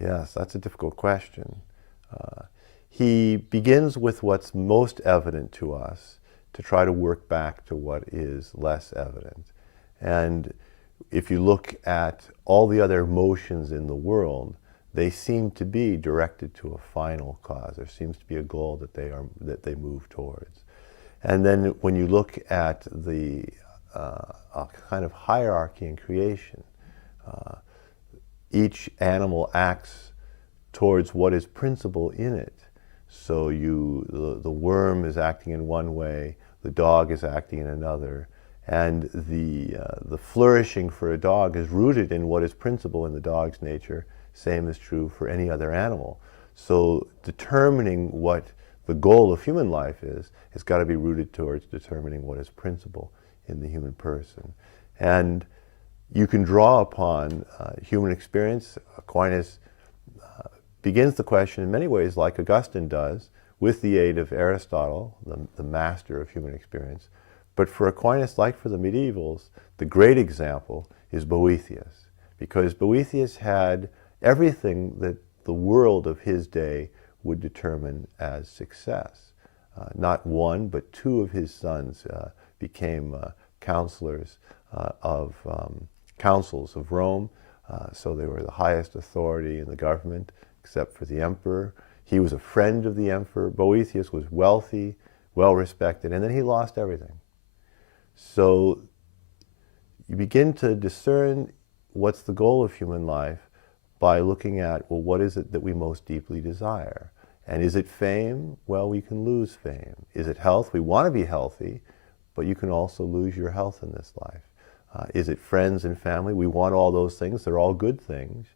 Yes, that's a difficult question. He begins with what's most evident to us to try to work back to what is less evident. And if you look at all the other motions in the world, they seem to be directed to a final cause. There seems to be a goal that they move towards. And then when you look at the kind of hierarchy in creation, each animal acts towards what is principal in it. So the worm is acting in one way, the dog is acting in another, and the flourishing for a dog is rooted in what is principal in the dog's nature. Same is true for any other animal. So determining what the goal of human life is, it's got to be rooted towards determining what is principal in the human person. And you can draw upon human experience. Aquinas begins the question in many ways like Augustine does, with the aid of Aristotle, the master of human experience. But for Aquinas, like for the medievals, the great example is Boethius, because Boethius had everything that the world of his day would determine as success. Not one, but two of his sons became counselors of councils of Rome, so they were the highest authority in the government, except for the emperor. He was a friend of the emperor. Boethius was wealthy, well respected, and then he lost everything. So you begin to discern what's the goal of human life by looking at, well, what is it that we most deeply desire? And is it fame? Well, we can lose fame. Is it health? We want to be healthy, but you can also lose your health in this life. Is it friends and family? We want all those things. They're all good things,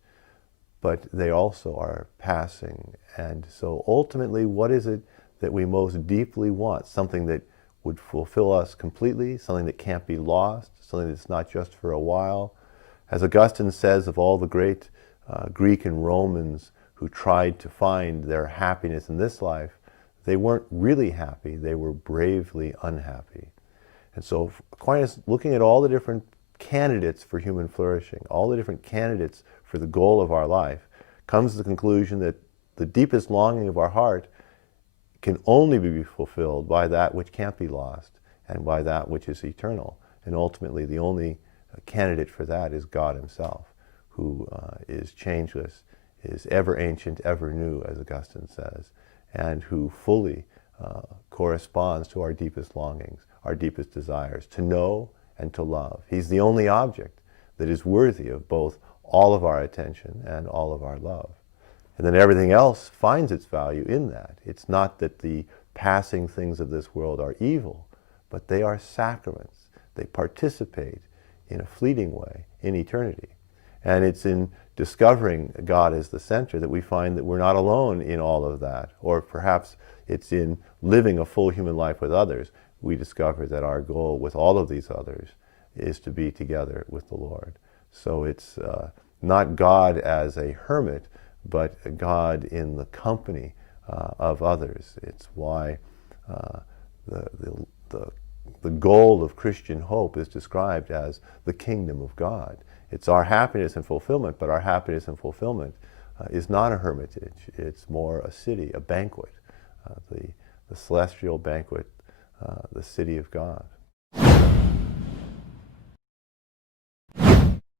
but they also are passing. And so ultimately, what is it that we most deeply want? Something that would fulfill us completely, something that can't be lost, something that's not just for a while. As Augustine says of all the great Greek and Romans who tried to find their happiness in this life, they weren't really happy, they were bravely unhappy. And so Aquinas, looking at all the different candidates for human flourishing, all the different candidates for the goal of our life, comes to the conclusion that the deepest longing of our heart can only be fulfilled by that which can't be lost and by that which is eternal. And ultimately, the only candidate for that is God himself, who is changeless, is ever ancient, ever new, as Augustine says, and who fully corresponds to our deepest longings, our deepest desires, to know and to love. He's the only object that is worthy of both all of our attention and all of our love. And then everything else finds its value in that. It's not that the passing things of this world are evil, but they are sacraments. They participate in a fleeting way in eternity. And it's in discovering God as the center that we find that we're not alone in all of that. Or perhaps it's in living a full human life with others, we discover that our goal with all of these others is to be together with the Lord. So it's not God as a hermit, but God in the company of others. It's why the goal of Christian hope is described as the kingdom of God. It's our happiness and fulfillment, but our happiness and fulfillment is not a hermitage. It's more a city, a banquet, the celestial banquet, the city of God.